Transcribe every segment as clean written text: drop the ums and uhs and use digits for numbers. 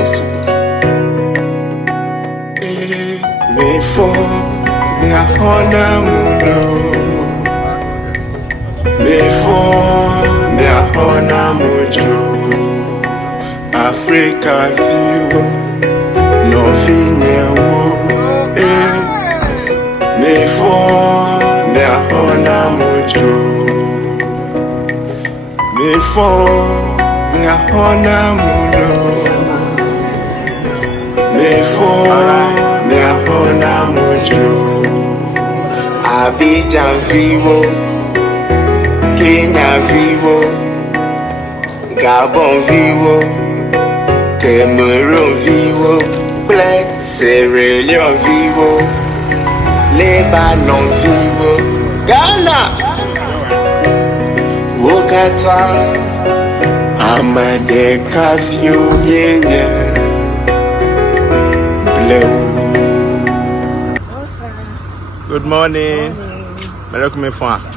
Me for me a honor mulo. Me for me a honor mujo. Africa view no finye wo. Me for me a honor mujo. Me for me a honor mulo. Me for me a honor mujo. Abidjan vivo, Kenya vivo, Gabon vivo, Cameroon vivo, Sierra Leone vivo, Lebanon vivo, Ghana, Wokata, Amadeka view nyenye, bleu. Good morning. I'm fine.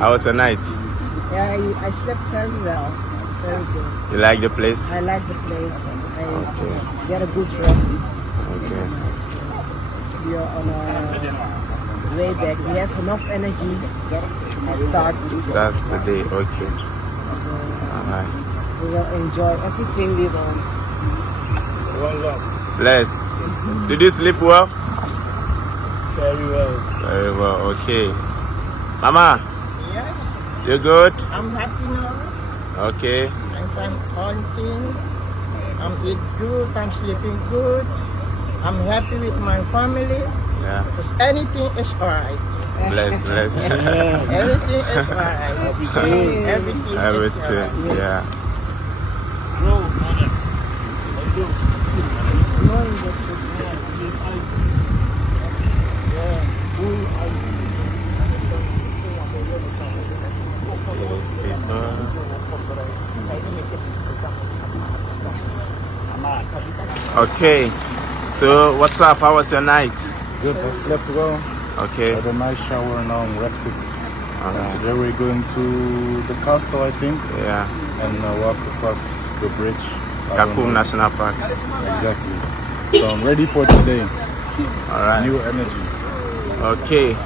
How was the night? Yeah, I slept very well. Very good. You like the place? I like the place. I get a good rest. Okay. We are on our way back. We have enough energy to start this day. That's the day, okay. Alright. We will enjoy everything we want. Bless. Did you sleep well? Very well. Very well, okay. Mama? Yes. You good? I'm happy now. Okay. I'm hunting. I'm eat good. I'm sleeping good. I'm happy with my family. Yeah. Because anything is alright. Bless. Everything is alright. Everything is alright. Yeah. Okay, so what's up? How was your night? Good, I slept well. Okay. Had a nice shower, now I'm rested. Alright. Today we're going to the castle, I think, Yeah. and walk across the bridge. Kakum National Park. Exactly. So I'm ready for today. Alright. New energy. Okay.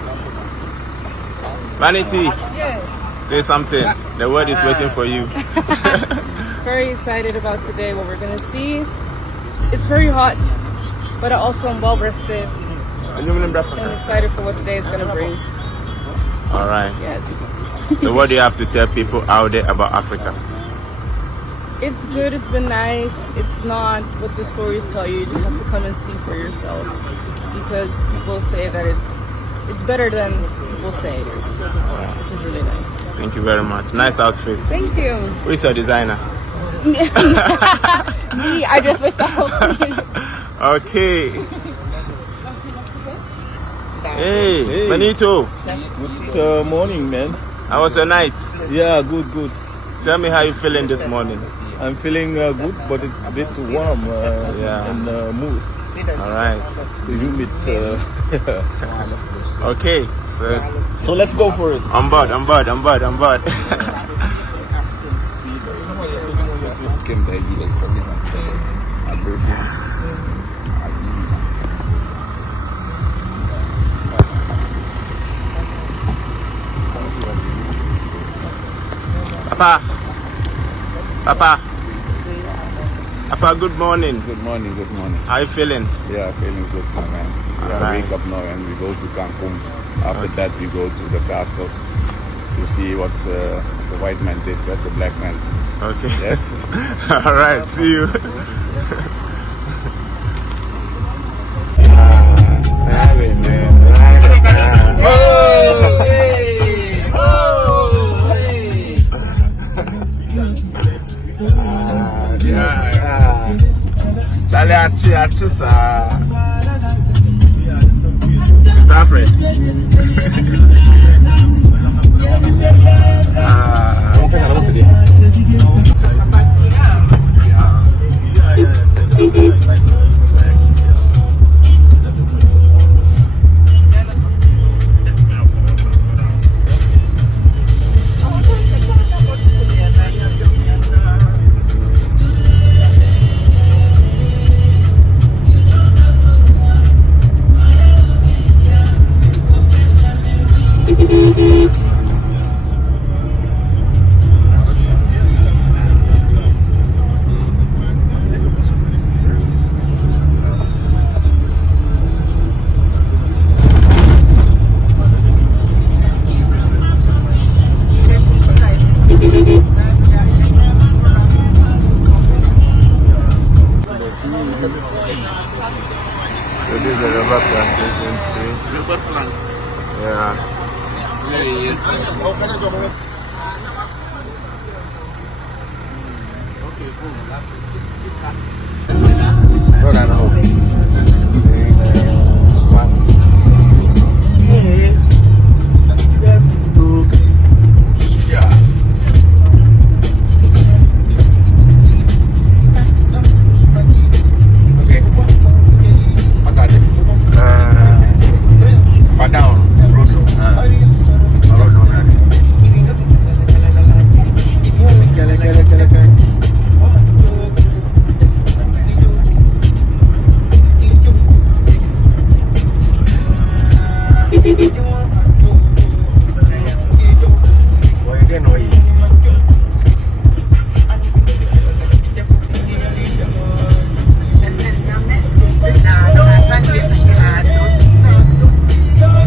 Vanity, Yes. say something. The word is waiting for you. Very excited about today, what we're gonna see. It's very hot, but I also am well rested and excited for what today is gonna bring. Alright. Yes. So what do you have to tell people out there about Africa? It's good, it's been nice. It's not what the stories tell you. You just have to come and see for yourself. Because people say that it's better than people say it is. Which is really nice. Thank you very much. Nice outfit. Thank you. Who is your designer? Me, I dress myself. Okay. Hey, Benito. Good morning, man. How was your night? Yeah, good. Tell me how you feeling this morning. I'm feeling good, but it's a bit warm Yeah. and mood. Alright. Humid. Okay. So let's go for it. I'm board. Papa, good morning. Good morning. How you feeling? Yeah, feeling good, my man. We Alright. wake up now and we go to Kakum. After that, we go to the castles to see what the white man did with the black man. Okay. Yes. Alright, see you. Charlie, ati sa. Alfred.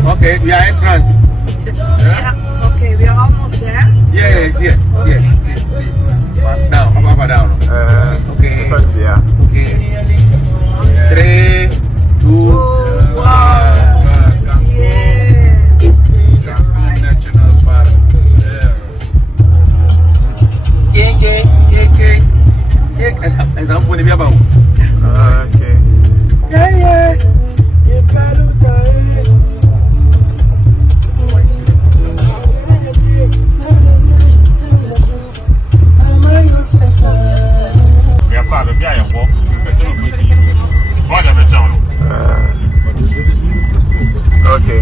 Okay, we are entrance. Yeah. Okay, we are almost there. Yes. Down, up, down. Okay. Yeah. Okay. 3, 2, 1. Kakum National Park. And I'm going to be about. Okay. Yeah. Okay.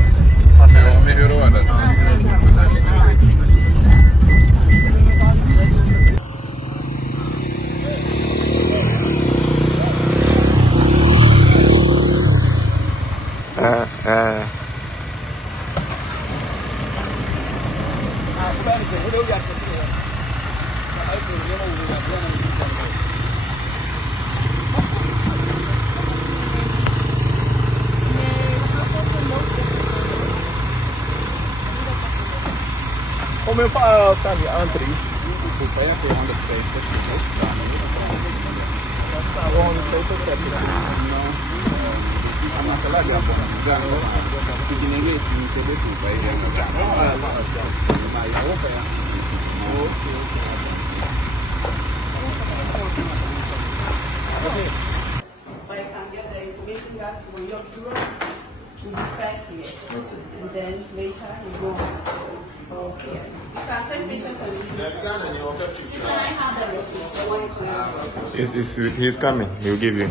Come fa Sani entry? But I can get the information that when your curiosity will be fed here. And then later you go okay. You can send pictures and videos. Can I have the receipt? The one you can He's coming. He'll give you.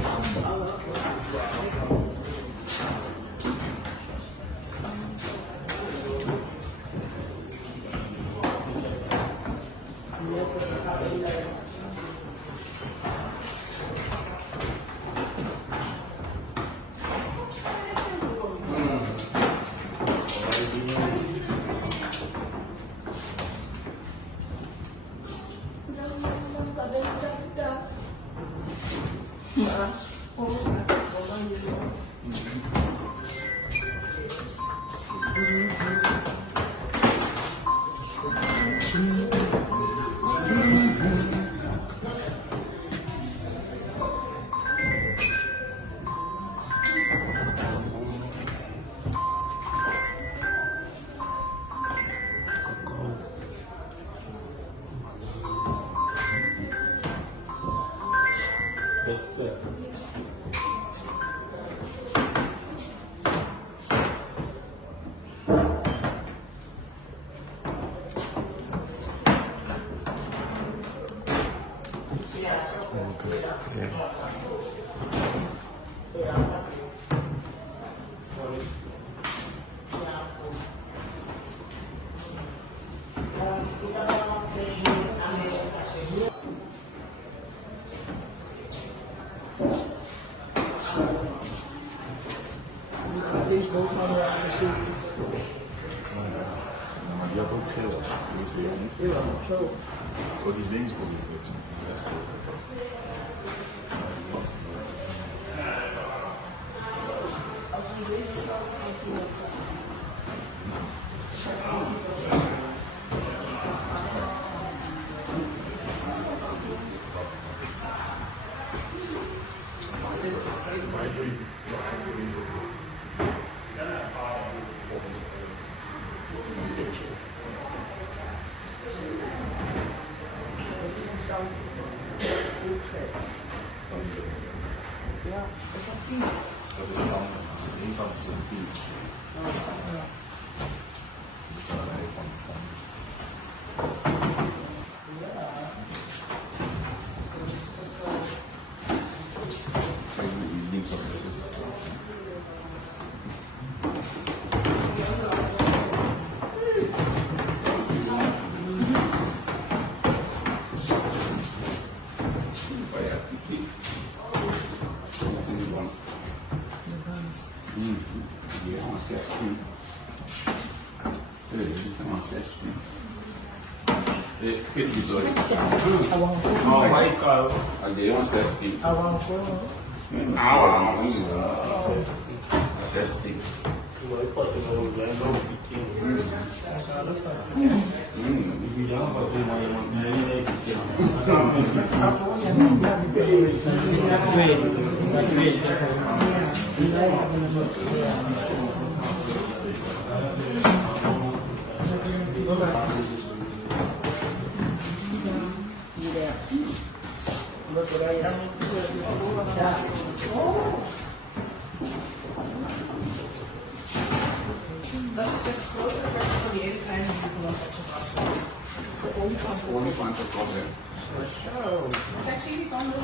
Ja, dat is een team. Dat is dan, als het één kant is een team. Ja. Dus daar ben je van. Links op dit is. Ja, 16. Nee, dit is helemaal 16. Ik weet niet zo. Oh, Michael. Allee, jongens, 16. Awang ko. Ah, 16. Dat is de grote versie van die hele kleine supermarkt op zijn was. De olifant. Olifant op kop, hè. Kijk, zie je die andere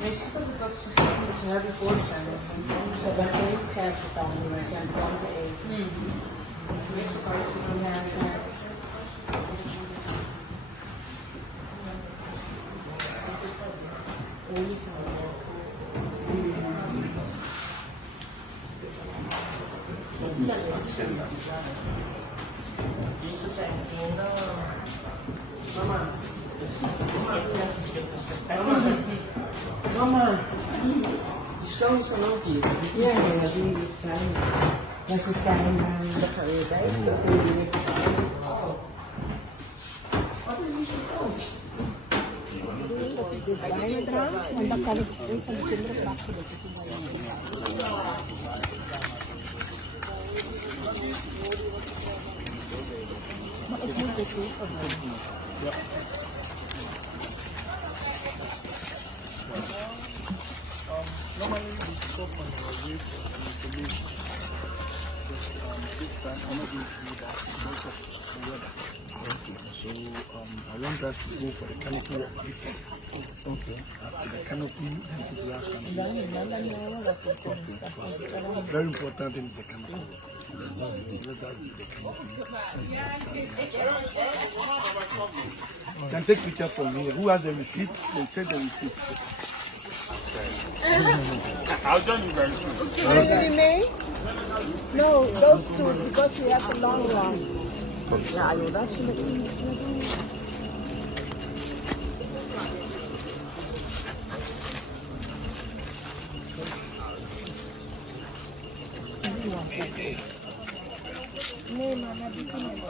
je ziet ook dat ze hebben voor zijn. Ze hebben geen scherpe tanden, ze zijn planten eten. Meestal kan je ze dan Deze zijn Mama, die schoons van ook hier. Ja, ja, die zijn. Maar ze zijn dat gaan weer bij. Wat is die zo? Dat ik dit bijna draag, want dan kan ik een van de kinderen plaatsen dat ik het maar ik moet dit weer verhouden. Ja. Normally we stop on our way for the leave. But this time I'm not going to do that because of the weather. Okay. So I want us to go for the canopy walk first. Okay. After the canopy, then people have canopy. Okay. Very important thing is the canopy. Let us do the canopy. You can take picture from here. Who has the receipt? They take the receipt. I'll join you guys. Okay. May? No, those two because we have a long one. Ja, joh, dat is een nee, maar dat is niet.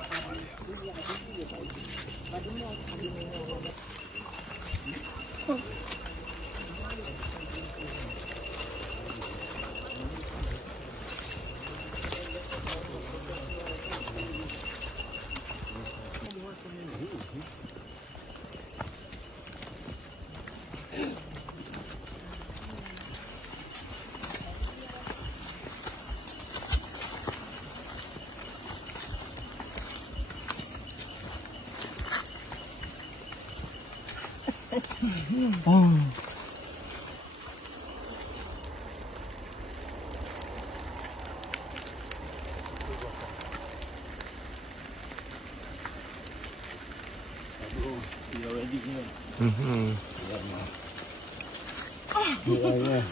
You're already here. Yeah.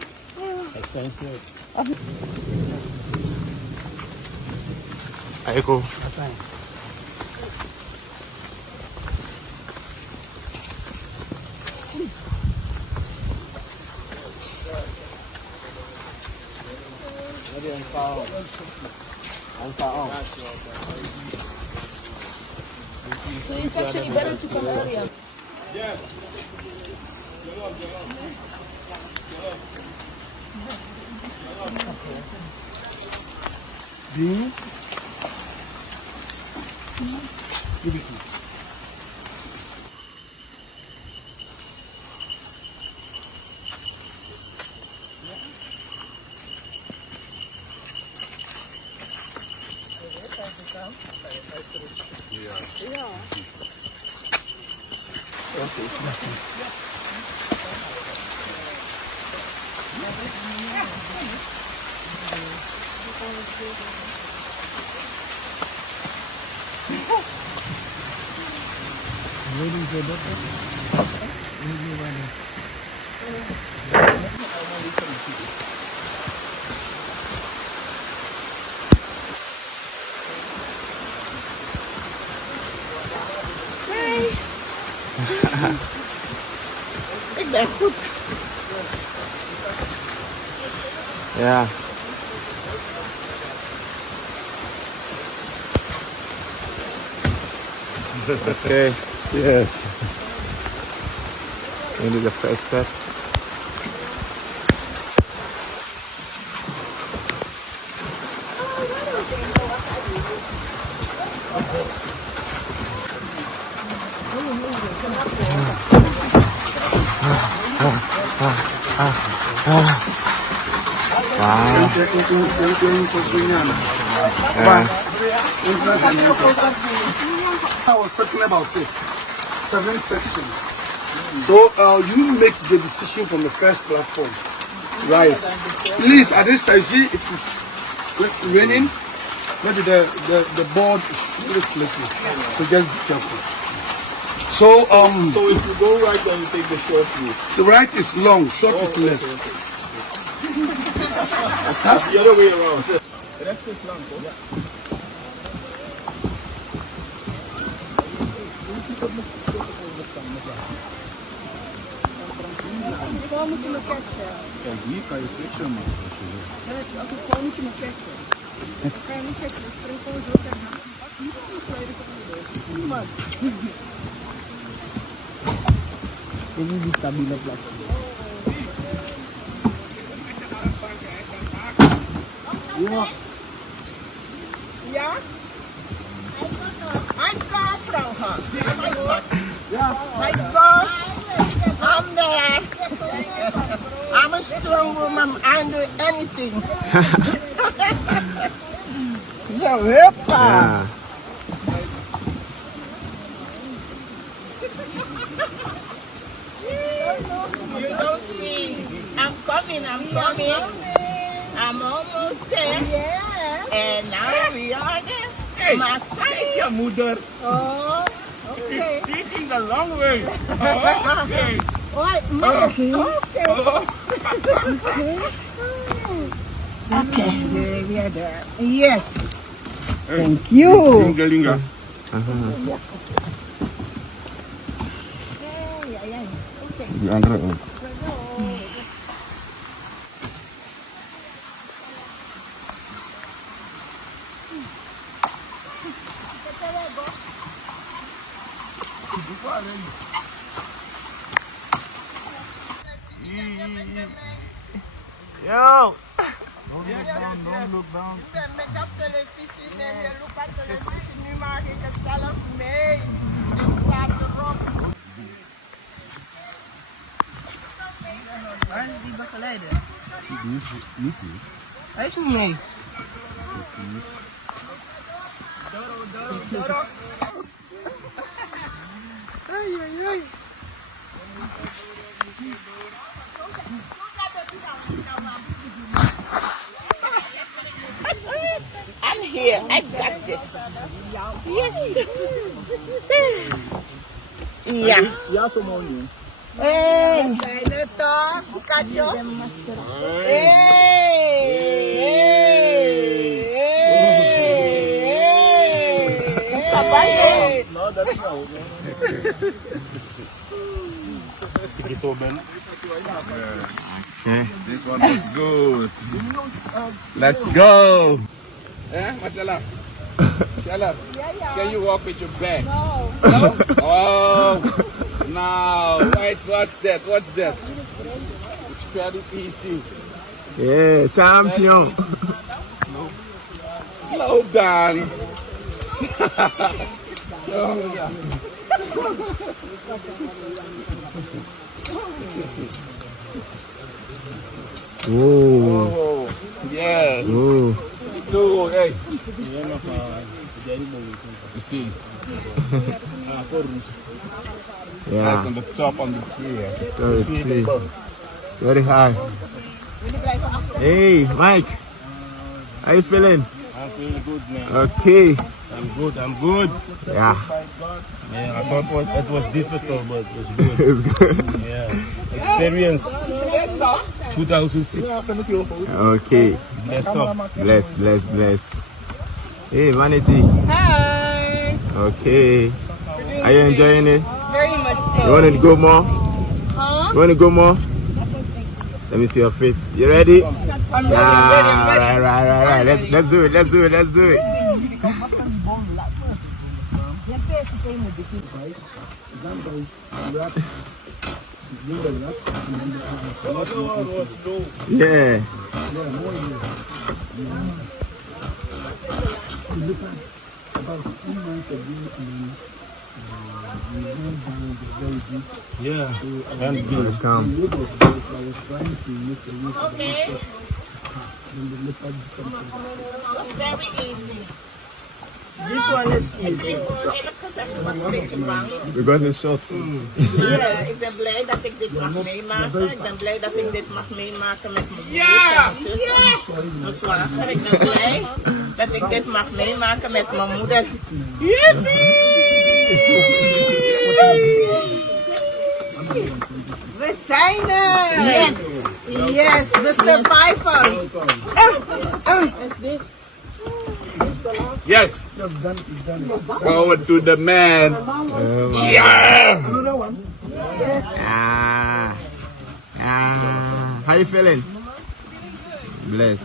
That sounds good. Aiko. So it's actually better to come earlier. Bean. Give it to me. Ik ben goed. Ja. Okay, yes. Maybe the first step. I was talking about it. 7 sections. So you make the decision from the first platform. Right. Please, at this time, see it is raining. Maybe the board is really slippery. So just be careful. So So if you go right, then you take the short route. the right is long, short is left. That's the other way around. The next is long. Yeah. Gewoon moet je me catchen. Kijk, hier kan je friction maken. Als ik gewoon moet je me catchen. Dan kan je niet catchen. Ik spring gewoon zo ver naar. Niet op de tweede kant. Niemand. Dit is die stabiele plek. Ja? Hij kan vragen. My God, I'm there. I'm a strong woman. I can do anything. Zo, huppa. Ja. You don't see. I'm coming. I'm almost there. And now we are there. Hey, my son. Your mother. Oh, okay. Taking the long way. Oh, okay. Okay. Okay. Okay, we are there. Yes. Thank you. Linga, linga. Die andere ook. Yo. Yes. Look down. Ik ben met op televisie en je look op televisie. Nu maak ik het zelf mee. Ik sta erop. Waar is die begeleider? Niet. Hij is niet mee. Doro. Ai. I'm here. I got this. Yes. Ja. Ja, zo mooi. Hey. Zijn het toch, Katjo? Hey. Nou, dat is nou. This one is good. Let's go. Mashallah. Mashallah. Can you walk with your back? No. No? Oh, no. What's that? It's very easy. Yeah, champion. Slow down. Oh. Yes. Oh. So, hey. You see. Yeah. That's on the top on the tree. Oh, You see tree. the bug. Very high. Hey, Mike. How you feeling? I'm feeling good, man. Okay. I'm good. Yeah. Yeah, I thought it was difficult, but it was good. It's good. Yeah. Experience 2006. Okay. Bless up. Bless. Hey, Vanity. Hi. Okay. Are you enjoying it? Very much so. You want to go more? Huh? You want to go more? Let me see your feet. You ready? I'm ready. I'm ready. Right. Let's do it. Yeah. Yeah. And good. Come. Okay. It's very easy. This one is easy. Because it's short. Maar ik ben blij dat ik dit mag meemaken. Ik ben blij dat ik dit mag meemaken met mijn broers en mijn zus en mijn zwager. Ik ben blij dat ik dit mag meemaken met mijn moeder. We zijn er! Yes, the survivor! Yes. Over to the man. Yeah. How you feeling? Blessed.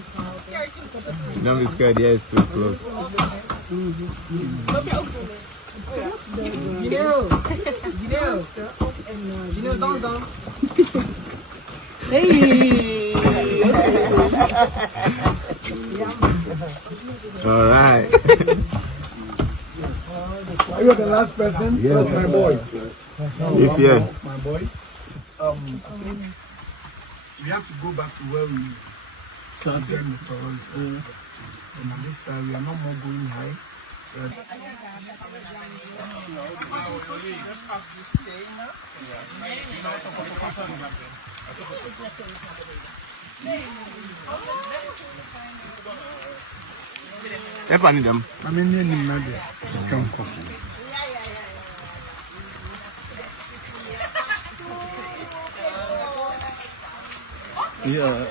Don't be scared. Yeah, it's too close. Hey. All right. Are you the last person? Yes. That's my boy. This year. My boy. We have to go back to where we started the terrorists. And at this time, we are not more going high. If I need them. I mean, you need Nadia. Come coffee. Yeah.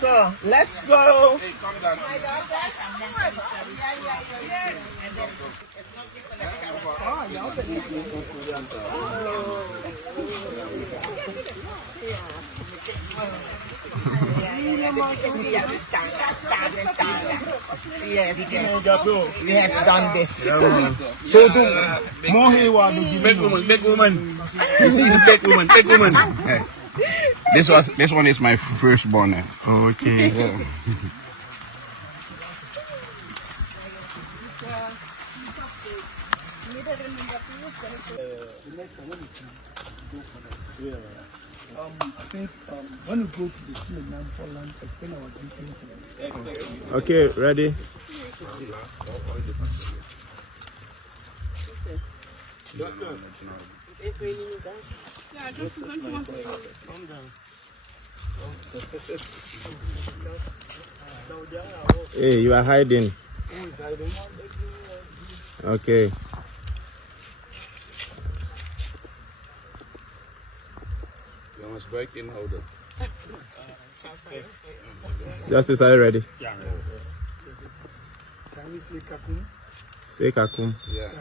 So, let's go. Yes. We have done this. So more here what Big woman. You see the big woman. Hey. This one is my firstborn. Okay. Yeah. I think when we go to the field now for lunch, explain our drinking. Okay, ready? Hey, you are hiding. Who is hiding? Okay. You must break in holder. Justice, are you ready? Yeah. Can we say Kakum? Say Kakum. Yeah.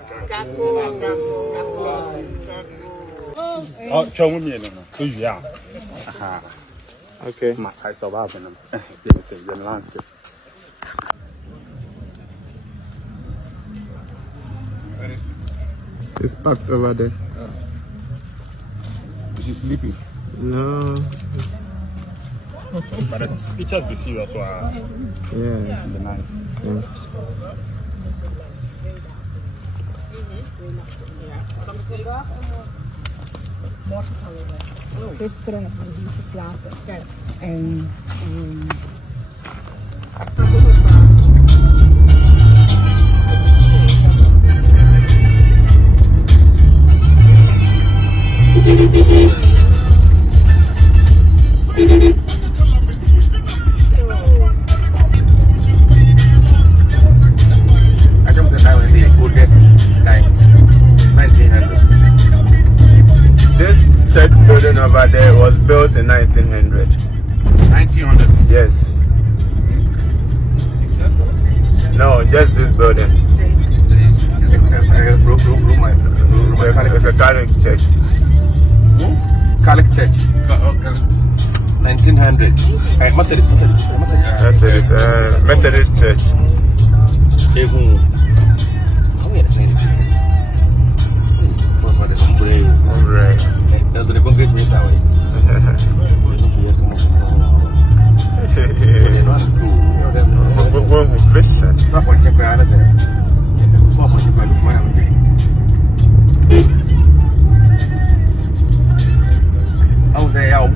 Oh, show me no. So yeah. Aha. Okay. My I survive them. They say the landscape. It's packed over there. Is she sleeping? No. But the pictures we see also are Yeah. the nice. Yeah. Gisteren heb ik niet geslapen. En building over there was built in 1900. 1900. Yes. No, just this building. It's a Catholic church. Catholic Church. 1900. Methodist Church. Right. Christians. I was there, I was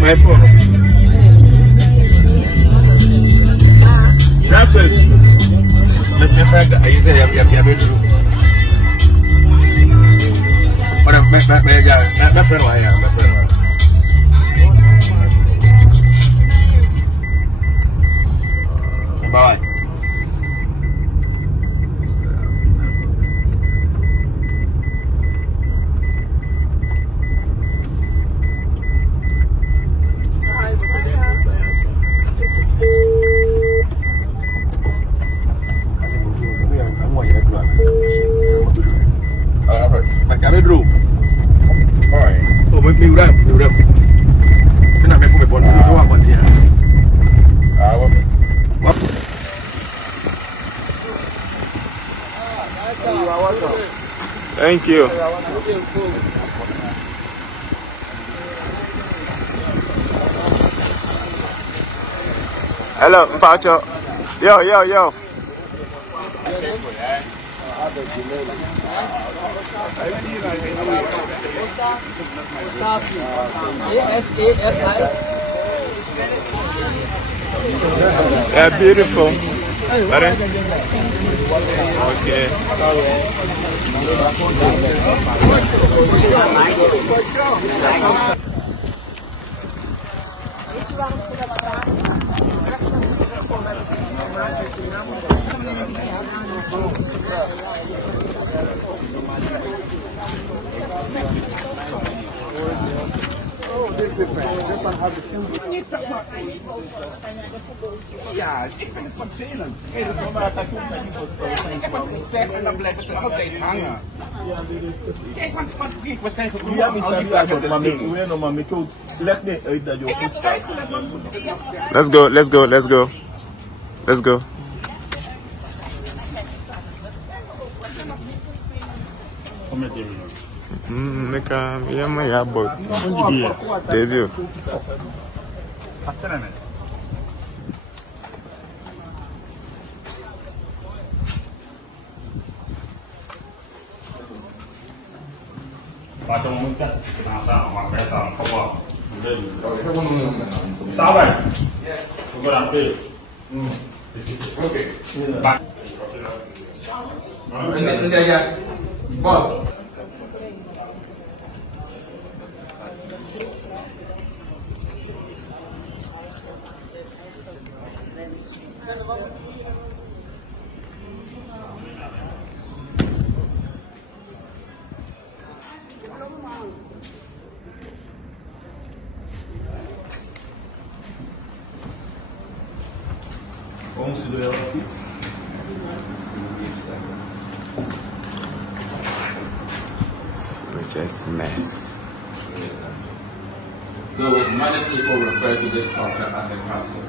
my phone. That's it. Let me find out. You say you have a bedroom. But my friend, my friend. Bye. Thank you. Hello, Mpacho. Yo. Safi. ASAFI. Yeah, beautiful. Ready? Okay. Ja, ik vind het vervelend. Kijk, dat normaal dat doen bij die voorspelling. Ik heb het gezegd en dan blijven ze altijd hangen. Kijk, want we zijn gekomen om al die plaatsen te zien. Let's go. Yeah, boy. Debut. Boss. Just mess. Though many people refer to this structure as a castle,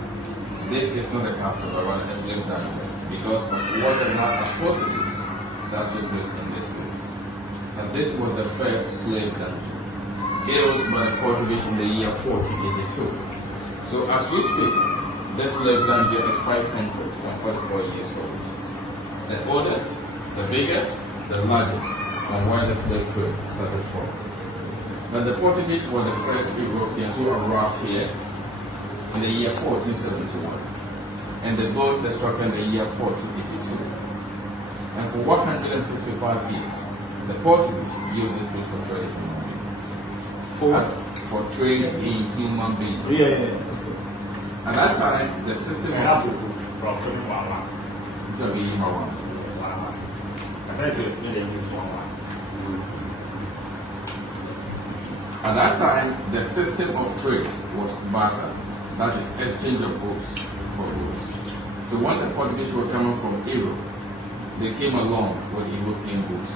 this is not a castle but rather a slave dungeon because of what the mass atrocities that took place in this place. And this was the first slave dungeon. built by the Portuguese in the year 1482. So as we speak, this slave down here is 544 years old. The oldest, the biggest, the largest, and where the slave trade started from. Now the Portuguese were the first Europeans who arrived here in the year 1471, and they built the structure in the year 1482. And for 155 years, the Portuguese used this place for trading human beings. For trade in human beings. Yeah. At that time, the system of At that time, the system of trade was barter, that is exchange of goods for goods. So when the Portuguese were coming from Europe, they came along with European goods.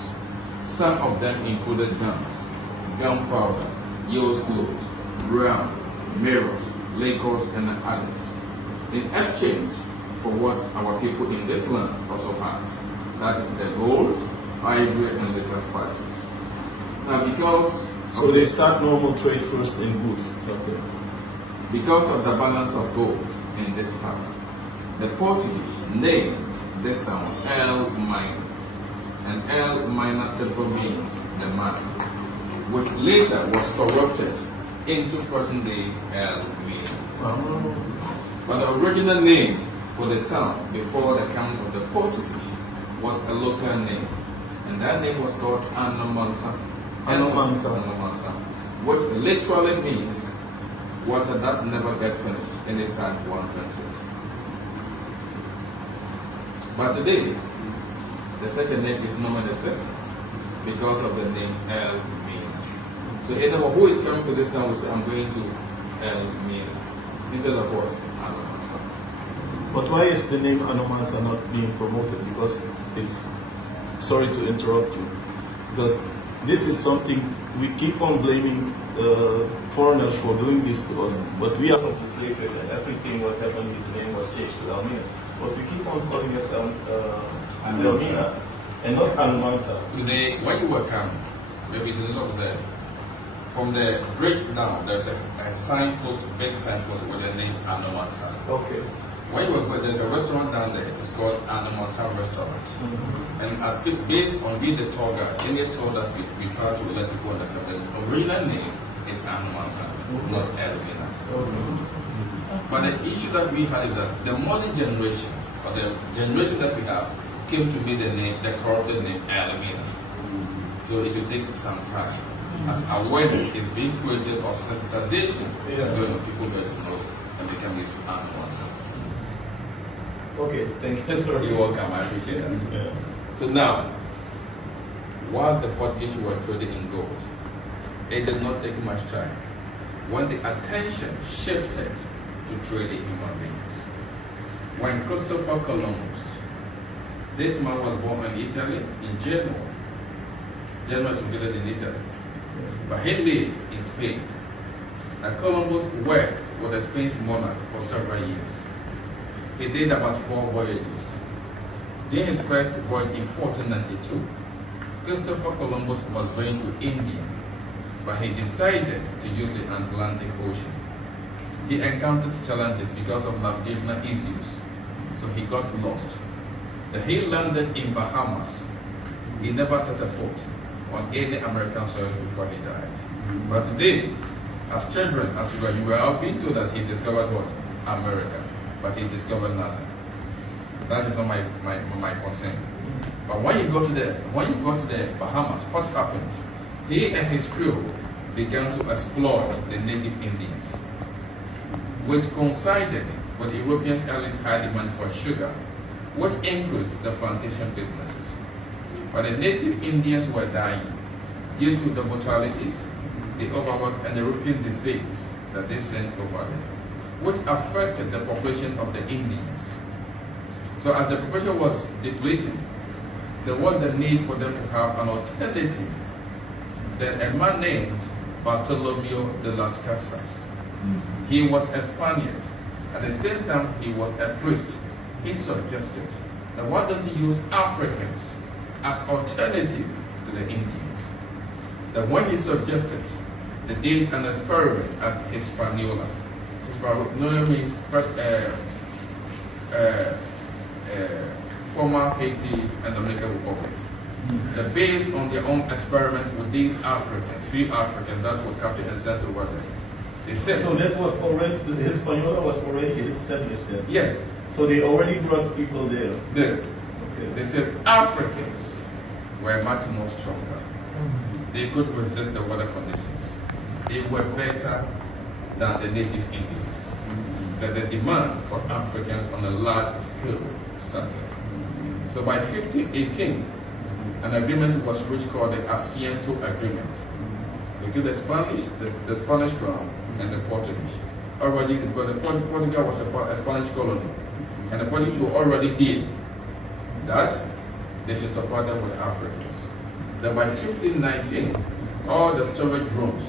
Some of them included guns, gunpowder, used clothes, rum, mirrors, liquors, and others, in exchange for what our people in this land also had. That is the gold, ivory, and liquor spices. Now because So they start normal trade first in goods. Okay. Because of the balance of gold in this town, the Portuguese named this town El Mine, and El Mine simply means the mine, which later was corrupted into present-day El Mine. But the original name for the town before the coming of the Portuguese was a local name, and that name was called Anomansa. Anomansa, which literally means water that never gets finished anytime one drinks it. But today, the second name is non-existent because of the name El Mina. So anyone who is coming to this town will say, I'm going to El Mina, instead of what? Anomansa. But why is the name Anomansa not being promoted? Because it's, sorry to interrupt you, because this is something we keep on blaming foreigners for doing this to us, but we are of the slave trade and everything what happened with the name was changed to Elmina. But we keep on calling it Elmina and not Anomansa. Today, when you were coming, maybe you didn't observe, from the bridge down, there's a signpost, big signpost with the name Anomansa. Okay. When you were, there's a restaurant down there, it is called Anomansa Restaurant. And as based on being the tour guide, any tour that we try to let people understand, the original name is Anomansa, not Elmina. But the issue that we had is that the modern generation, or the generation that we have, came to meet the name, the corrupted name Elmina. So it will take some time. As awareness is being created or sensitization is going on, people get to know and become used to Anomansa. Okay, thank you, sir. You're welcome, I appreciate that. Yeah. So now, whilst the Portuguese were trading in gold, it did not take much time when the attention shifted to trading human beings. When Christopher Columbus, this man was born in Italy in Genoa. Genoa is located in Italy, but he lived in Spain. And Columbus worked with the Spanish monarch for several years. He did about 4 voyages. During his first voyage in 1492, Christopher Columbus was going to India, but he decided to use the Atlantic Ocean. He encountered challenges because of navigational issues, so he got lost. He landed in Bahamas. He never set a foot on any American soil before he died. But today, as children, as you were all being told that he discovered what? America. But he discovered nothing. That is not my concern. But when you go to the Bahamas, what happened? He and his crew began to exploit the native Indians, which coincided with the Europeans' early high demand for sugar, which includes the plantation businesses. But the native Indians were dying due to the mortalities, the overwork, and the European disease that they sent over them, which affected the population of the Indians. So as the population was depleting, there was the need for them to have an alternative. Then a man named Bartolomeo de las Casas, he was a Spaniard. At the same time, he was a priest. He suggested that why don't you use Africans as alternative to the Indians? That when he suggested they did an experiment at Hispaniola. Hispaniola means first, former Haiti and Dominican Republic. They based on their own experiment with these Africans, few Africans that were captured in Central Water. They said. So that was already, the Hispaniola was already established there? Yes. So they already brought people there? There. Okay. They said Africans were much more stronger. They could resist the weather conditions. They were better than the native Indians. That the demand for Africans on a large scale started. So by 1518, an agreement was reached called the Asiento Agreement between the Spanish crown and the Portuguese. Already, because the Portugal was a Spanish colony, and the Portuguese were already here, that they should supply them with Africans. Then by 1519, all the storage rooms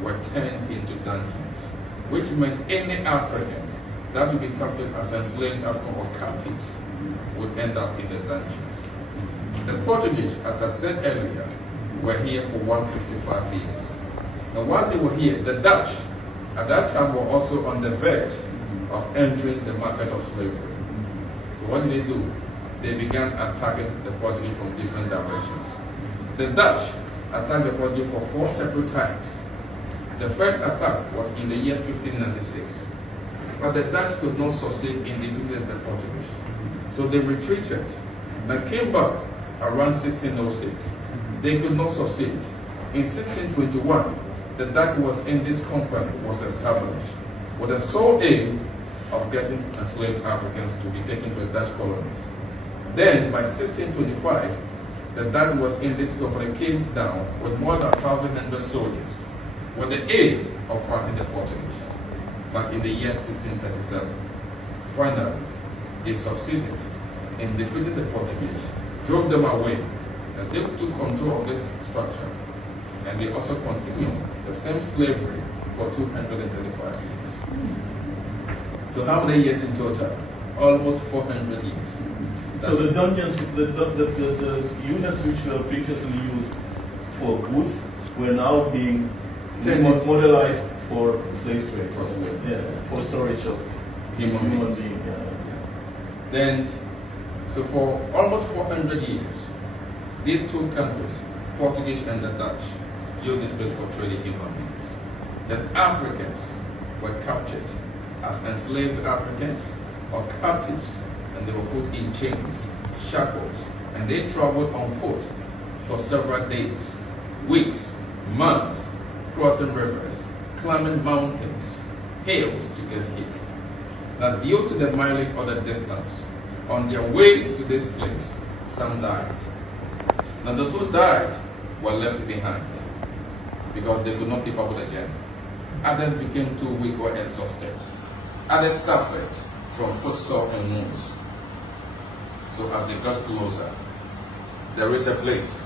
were turned into dungeons, which meant any African that would be captured as enslaved African or captives would end up in the dungeons. The Portuguese, as I said earlier, were here for 155 years. And once they were here, the Dutch at that time were also on the verge of entering the market of slavery. So what did they do? They began attacking the Portuguese from different directions. The Dutch attacked the Portuguese for 4 separate times. The first attack was in the year 1596, but the Dutch could not succeed in defeating the Portuguese. So they retreated and came back around 1606. They could not succeed. In 1621, the Dutch West Indies Company was established with the sole aim of getting enslaved Africans to be taken to the Dutch colonies. Then, by 1625, the Dutch West Indies Company came down with more than 1,100 soldiers with the aim of fighting the Portuguese. But in the year 1637, finally, they succeeded in defeating the Portuguese, drove them away, and they took control of this structure. And they also continued the same slavery for 235 years. So how many years in total? Almost 400 years. So the dungeons, the units which were previously used for goods were now being modelized for slave trade, for storage of human beings. Then, so for almost 400 years, these two countries, Portuguese and the Dutch, used this place for trading human beings. Then Africans were captured as enslaved Africans or captives, and they were put in chains, shackles, and they traveled on foot for several days, weeks, months, crossing rivers, climbing mountains, hills to get here. Now, due to the mileage or the distance, on their way to this place, some died. Now, those who died were left behind because they could not keep up with the journey. Others became too weak or exhausted. Others suffered from footsore and wounds. So as they got closer, there is a place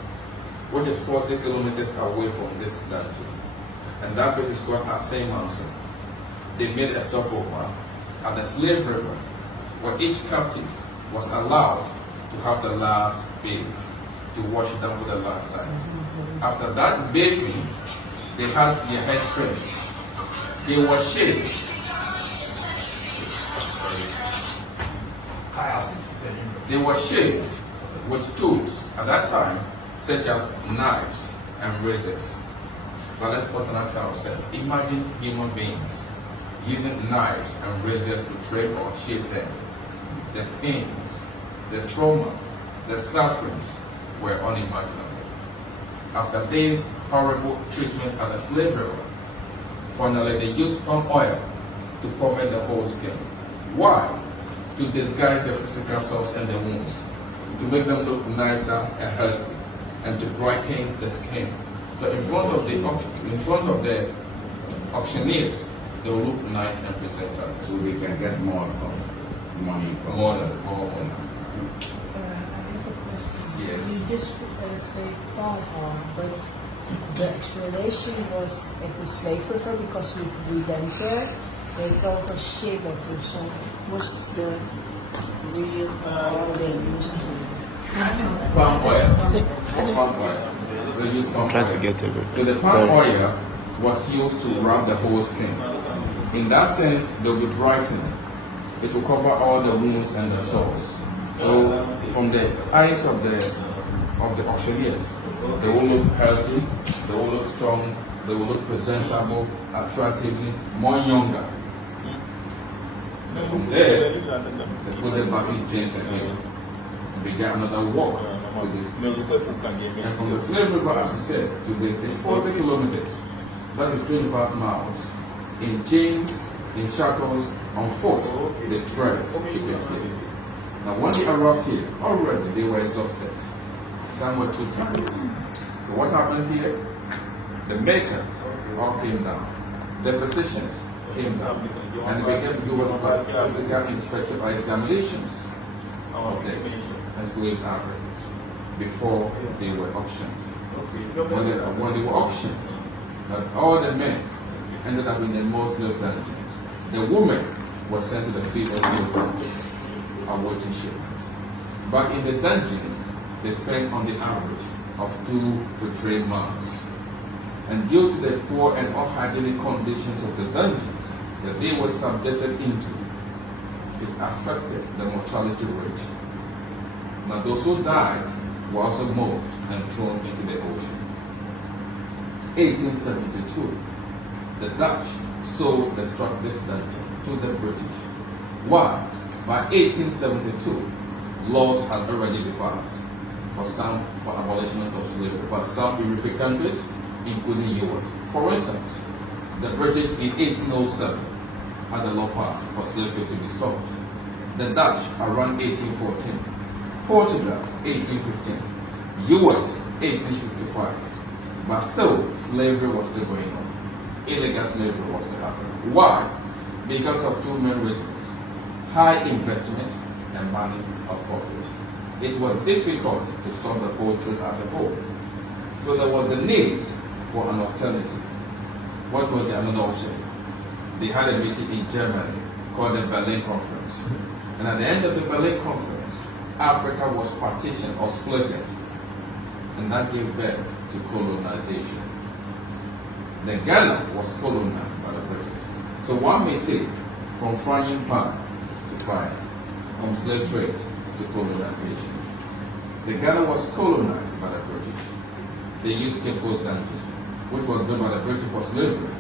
which is 40 kilometers away from this dungeon. And that place is called Asay Mountain. They made a stopover at the Slave River, where each captive was allowed to have the last bathe, to wash them for the last time. After that bathing, they had their head trimmed. They were shaved. They were shaved with tools at that time, such as knives and razors. But let's pause and ask ourselves, imagine human beings using knives and razors to trim or shave them. The pains, the trauma, the sufferings were unimaginable. After this horrible treatment at the slave river, finally they used palm oil to pomade the whole skin. Why? To disguise the physical sores and the wounds, to make them look nicer and healthy, and to brighten the skin. So in front of the auctioneers, they will look nice and presentable. So we can get more money. More money. I have a question. Yes. You just say palm oil, but the explanation was at the slave river because we went there. They told us shea butter. So what's the real oil they used to? Palm oil. Palm oil. They use palm oil. to get it. So the palm oil was used to wrap the whole skin. In that sense, they will be brightening. It will cover all the wounds and the sores. So from the eyes of the auctioneers, they will look healthy, they will look strong, they will look presentable, attractively, more younger. And from there, they put them back in chains again and began another walk to this place. And from the Slave River, as you said, to this, it's 40 kilometers. That is 25 miles. In chains, in shackles, on foot, they tread to get here. Now, when they arrived here, already they were exhausted. Some were too tired. So what happened here? The merchants all came down. The physicians came down. And they began to do what we call physical inspection or examinations of the enslaved Africans before they were auctioned. When they were auctioned, all the men ended up in the most slave dungeons. The women were sent to the female slave dungeons, awaiting shipment. But in the dungeons, they spent on the average of 2 to 3 months. And due to the poor and unhygienic conditions of the dungeons that they were subjected into, it affected the mortality rate. Now those who died were also moved and thrown into the ocean. 1872, the Dutch sold this dungeon to the British. Why? By 1872, laws had already been passed for abolishment of slavery, but some European countries, including US. For instance, the British in 1807 had a law passed for slavery to be stopped. The Dutch around 1814, Portugal 1815, US 1865. But still, slavery was still going on. Illegal slavery was still happening. Why? Because of two main reasons: high investment and money or profit. It was difficult to stop the whole trade at a whole. So there was the need for an alternative. What was the another option? They had a meeting in Germany called the Berlin Conference. And at the end of the Berlin Conference, Africa was partitioned or splitted. And that gave birth to colonization. Then Ghana was colonized by the British. So one may say, from frying pan to fire, from slave trade to colonization. The Ghana was colonized by the British. They used Cape Coast dungeon, which was built by the British for slavery.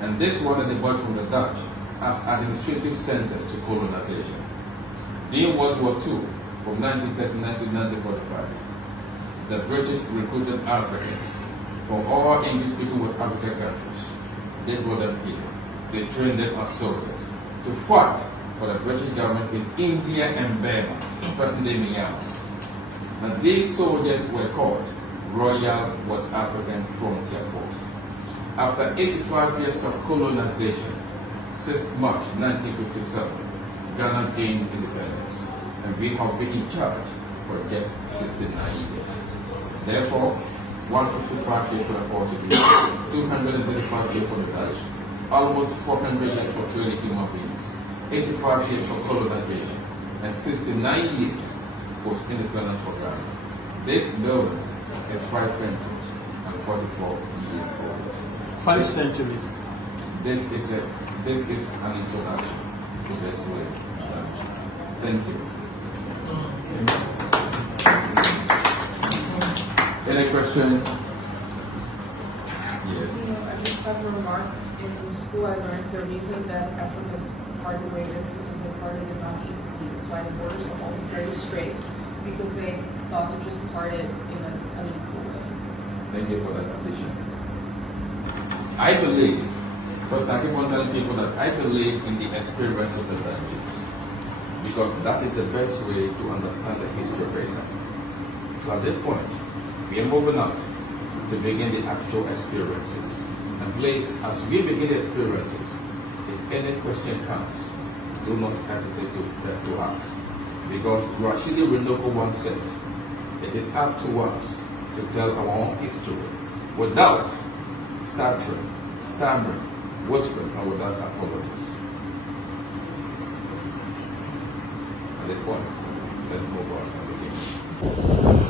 And this one that they bought from the Dutch as administrative centers to colonization. During World War II, from 1939 to 1945, the British recruited Africans from all English-speaking West African countries. They brought them here. They trained them as soldiers to fight for the British government in India and Burma, present-day Myanmar. And these soldiers were called Royal West African Frontier Force. After 85 years of colonization, 6th March 1957, Ghana gained independence, and we have been in charge for just 69 years. Therefore, 155 years for the Portuguese, 235 years for the Dutch, almost 400 years for trading human beings, 85 years for colonization, and 69 years post-independence for Ghana. This building is 5 centuries and 44 years old. 5 centuries. This is an introduction to the slave dungeon. Thank you. Any question? Yes. I just have a remark. In school, I learned the reason that Africa is parted the way it is because they parted it not equally. That's why the borders are all very straight, because they thought to just part it in an unequal way. Thank you for that addition. I believe, first I keep on telling people that I believe in the experience of the dungeons, because that is the best way to understand the history better. So at this point, we are moving out to begin the actual experiences. And please, as we begin the experiences, if any question comes, do not hesitate to ask. Because Rashidi Renoko once said, it is up to us to tell our own history without stuttering, stammering, whispering, or without apologies. At this point, let's move on and begin.